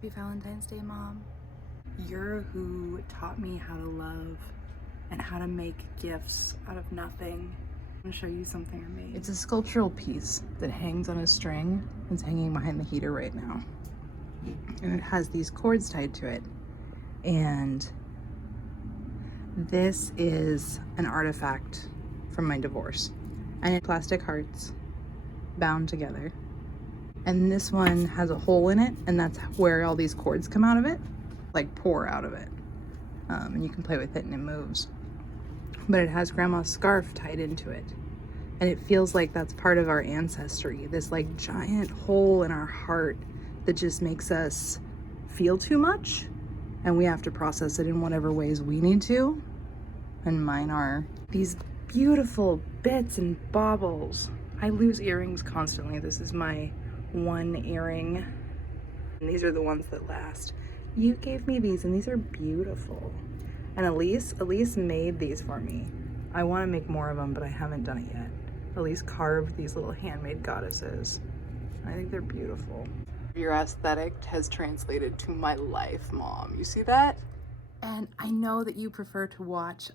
Happy Valentine's Day, Mom. You're who taught me how to love and how to make gifts out of nothing. I'm gonna show you something I made. It's a sculptural piece that hangs on a string. It's hanging behind the heater right now. And it has these cords tied to it. And this is an artifact from my divorce. And it's plastic hearts bound together. And this one has a hole in it, and that's where all these cords come out of it, like pour out of it. And you can play with it and it moves. But it has grandma's scarf tied into it. And it feels like that's part of our ancestry, this like giant hole in our heart that just makes us feel too much. And we have to process it in whatever ways we need to. And mine are these beautiful bits and baubles. I lose earrings constantly. This is my one earring. And these are the ones that last. You gave me these and these are beautiful. And Elise made these for me. I want to make more of them, but I haven't done it yet. Elise carved these little handmade goddesses. I think they're beautiful. Your aesthetic has translated to my life, Mom. You see that? And I know that you prefer to watch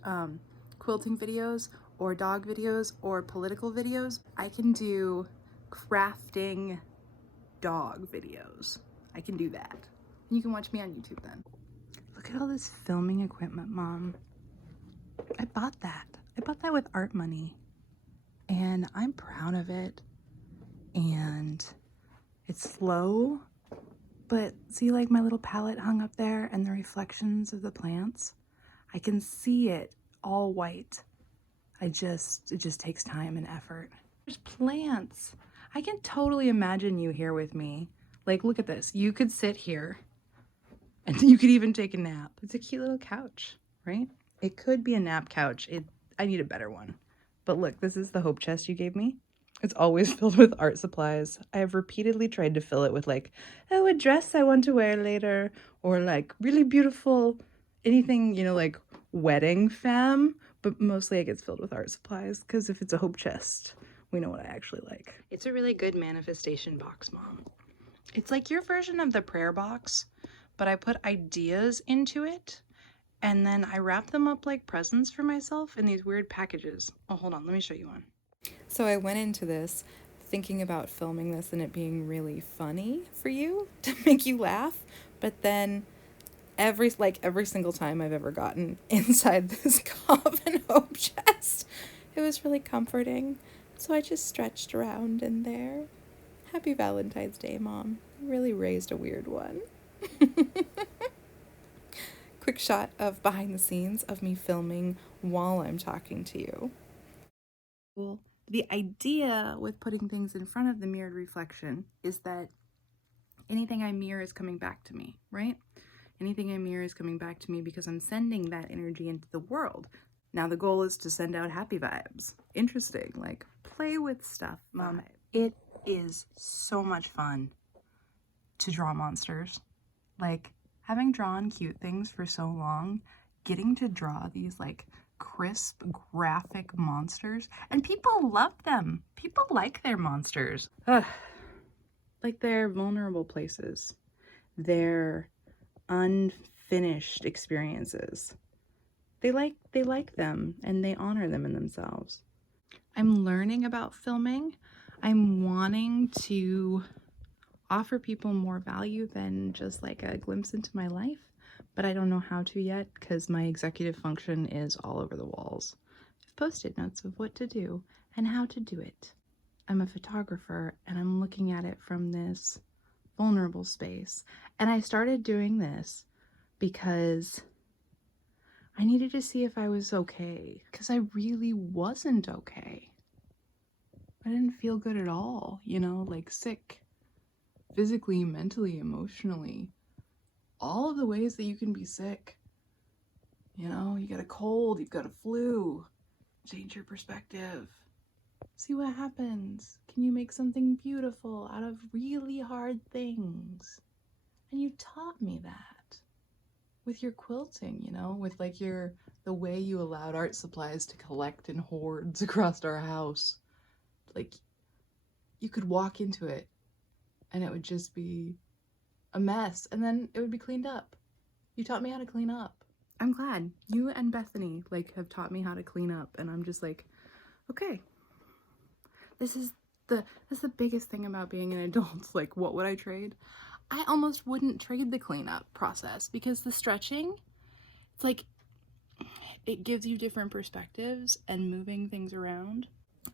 quilting videos or dog videos or political videos. I can do crafting dog videos. I can do that. You can watch me on YouTube then. Look at all this filming equipment, Mom. I bought that. I bought that with art money. And I'm proud of it. And it's slow, but see like my little palette hung up there and the reflections of the plants? I can see it all white. It just takes time and effort. There's plants. I can totally imagine you here with me. Like, look at this. You could sit here and you could even take a nap. It's a cute little couch, right? It could be a nap couch. I need a better one. But look, this is the hope chest you gave me. It's always filled with art supplies. I have repeatedly tried to fill it with like, oh, a dress I want to wear later, or like really beautiful, anything, you know, like wedding femme, but mostly it gets filled with art supplies because if it's a hope chest, we know what I actually like. It's a really good manifestation box, Mom. It's like your version of the prayer box, but I put ideas into it and then I wrap them up like presents for myself in these weird packages. Oh, hold on, let me show you one. So I went into this thinking about filming this and it being really funny for you to make you laugh, but then every single time I've ever gotten inside this Coffin hope chest, it was really comforting. So I just stretched around in there. Happy Valentine's Day, Mom. You really raised a weird one. Quick shot of behind the scenes of me filming while I'm talking to you. Well, the idea with putting things in front of the mirrored reflection is that anything I mirror is coming back to me, right? Anything I mirror is coming back to me because I'm sending that energy into the world. Now the goal is to send out happy vibes. Interesting, like play with stuff. Mom, it is so much fun to draw monsters. Like having drawn cute things for so long, getting to draw these like crisp graphic monsters, and people love them. People like their monsters. Ugh. Like they're vulnerable places. They're unfinished experiences. They like them and they honor them in themselves. I'm learning about filming. I'm wanting to offer people more value than just like a glimpse into my life, but I don't know how to yet because my executive function is all over the walls. I've posted notes of what to do and how to do it. I'm a photographer and I'm looking at it from this vulnerable space. And I started doing this because I needed to see if I was okay, because I really wasn't okay. I didn't feel good at all, you know, like sick, physically, mentally, emotionally, all of the ways that you can be sick. You know, you got a cold, you've got a flu, change your perspective. See what happens. Can you make something beautiful out of really hard things? And you taught me that with your quilting, you know, with like the way you allowed art supplies to collect in hordes across our house. Like you could walk into it and it would just be a mess, and then it would be cleaned up. You taught me how to clean up. I'm glad you and Bethany like have taught me how to clean up, and I'm just like, okay, this is the biggest thing about being an adult. Like, what would I trade? I almost wouldn't trade the cleanup process, because the stretching, it's like, it gives you different perspectives and moving things around.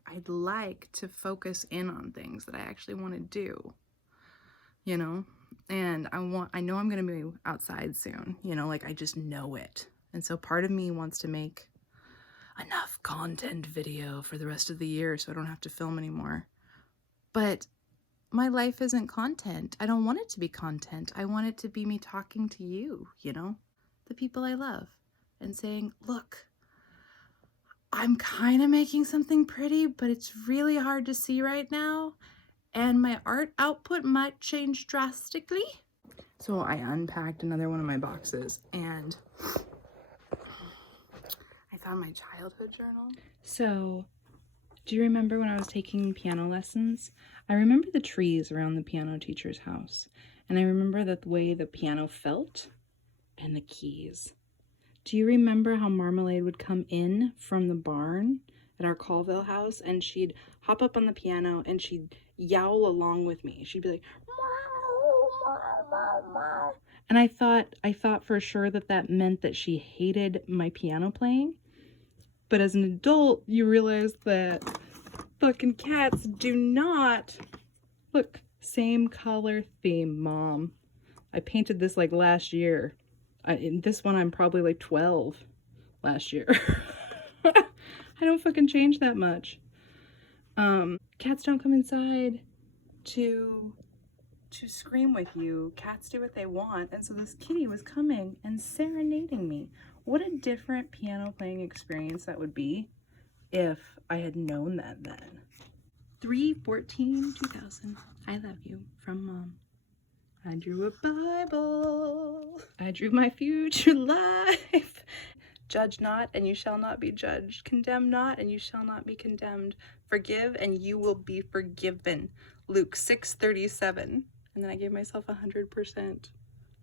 I'd like to focus in on things that I actually want to do, you know? And I know I'm going to be outside soon, you know, like I just know it. And so part of me wants to make enough content video for the rest of the year so I don't have to film anymore. But my life isn't content. I don't want it to be content. I want it to be me talking to you, you know, the people I love, and saying, look, I'm kind of making something pretty, but it's really hard to see right now, and my art output might change drastically. So I unpacked another one of my boxes, and I found my childhood journal. So, do you remember when I was taking piano lessons? I remember the trees around the piano teacher's house, and I remember the way the piano felt and the keys. Do you remember how Marmalade would come in from the barn at our Colville house, and she'd hop up on the piano and she'd yowl along with me? She'd be like, and I thought for sure that meant that she hated my piano playing. But as an adult, you realize that fucking cats do not. Look, same color theme, Mom. I painted this like last year. In this one, I'm probably like 12 last year. I don't fucking change that much. Cats don't come inside to scream with you. Cats do what they want. And so this kitty was coming and serenading me. What a different piano playing experience that would be if I had known that then. 3/14/2000. I love you, from Mom. I drew a Bible. I drew my future life. Judge not, and you shall not be judged. Condemn not, and you shall not be condemned. Forgive, and you will be forgiven. Luke 6:37. And then I gave myself 100%.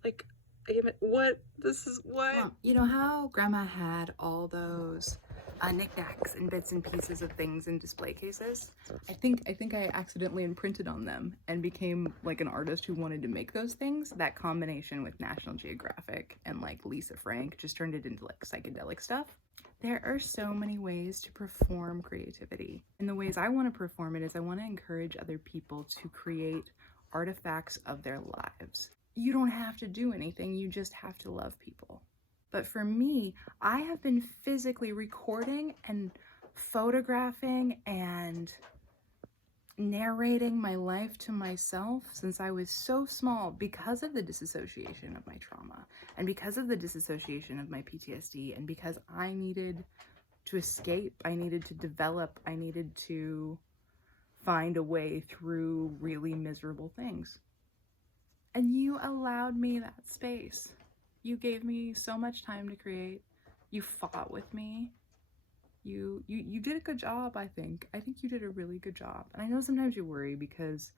Like, I gave it, what? This is what? Well, you know how Grandma had all those knickknacks and bits and pieces of things in display cases? I think I accidentally imprinted on them and became like an artist who wanted to make those things. That combination with National Geographic and like Lisa Frank just turned it into like psychedelic stuff. There are so many ways to perform creativity. And the ways I want to perform it is I want to encourage other people to create artifacts of their lives. You don't have to do anything, you just have to love people. But for me, I have been physically recording and photographing and narrating my life to myself since I was so small, because of the disassociation of my trauma and because of the disassociation of my PTSD, and because I needed to escape, I needed to develop, I needed to find a way through really miserable things. And you allowed me that space. You gave me so much time to create. You fought with me. You did a good job, I think. I think you did a really good job. And I know sometimes you worry because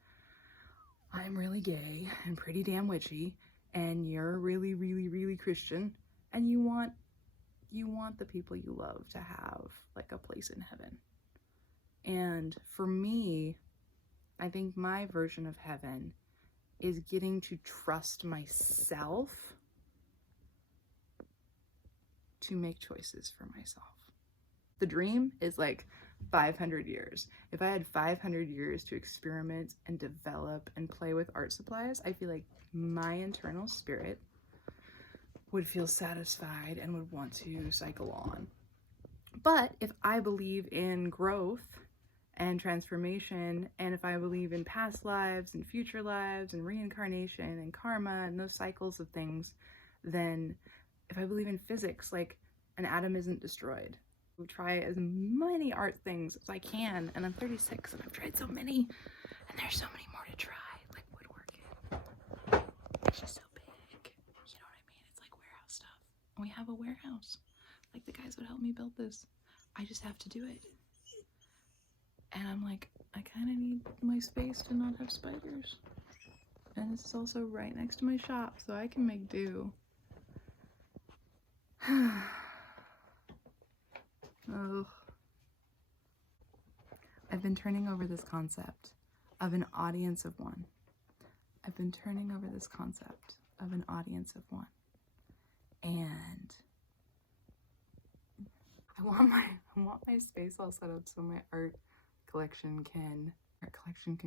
I'm really gay and pretty damn witchy, and you're really, really, really Christian, and you want the people you love to have like a place in heaven. And for me, I think my version of heaven is getting to trust myself to make choices for myself. The dream is like 500 years. If I had 500 years to experiment and develop and play with art supplies, I feel like my internal spirit would feel satisfied and would want to cycle on. But if I believe in growth and transformation, and if I believe in past lives and future lives and reincarnation and karma and those cycles of things, then if I believe in physics, like an atom isn't destroyed. I'll try as many art things as I can, and I'm 36 and I've tried so many, and there's so many more to try, like woodworking. It's just so big, you know what I mean? It's like warehouse stuff. And we have a warehouse. Like the guys would help me build this. I just have to do it. And I'm like, I kind of need my space to not have spiders. And this is also right next to my shop, so I can make do. Oh. I've been turning over this concept of an audience of one. I've been turning over this concept of an audience of one. And I want my space all set up so my art collection can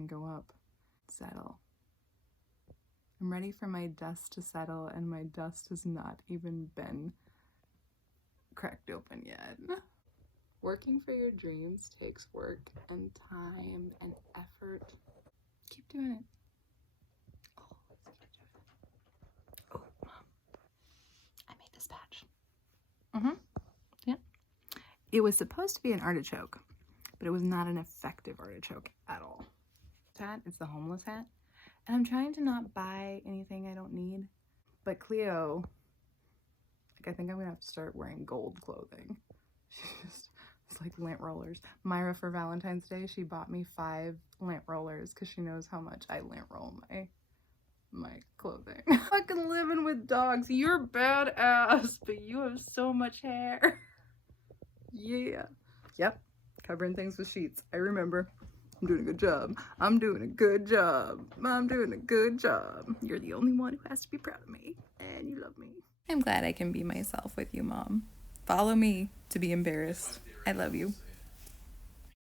go up, settle. I'm ready for my dust to settle, and my dust has not even been cracked open yet. Working for your dreams takes work and time and effort. Keep doing it. Oh, let's keep doing it. Oh, Mom, I made this patch. Yeah. It was supposed to be an artichoke, but it was not an effective artichoke at all. This hat, it's the homeless hat. And I'm trying to not buy anything I don't need. But Cleo, like, I think I'm gonna have to start wearing gold clothing. It's like lint rollers. Myra, for Valentine's Day, she bought me 5 lint rollers because she knows how much I lint roll my clothing. Fucking living with dogs. You're badass, but you have so much hair. Yeah. Yep. Covering things with sheets. I remember. I'm doing a good job. I'm doing a good job. I'm doing a good job. You're the only one who has to be proud of me. And you love me. I'm glad I can be myself with you, Mom. Follow me to be embarrassed. I love you.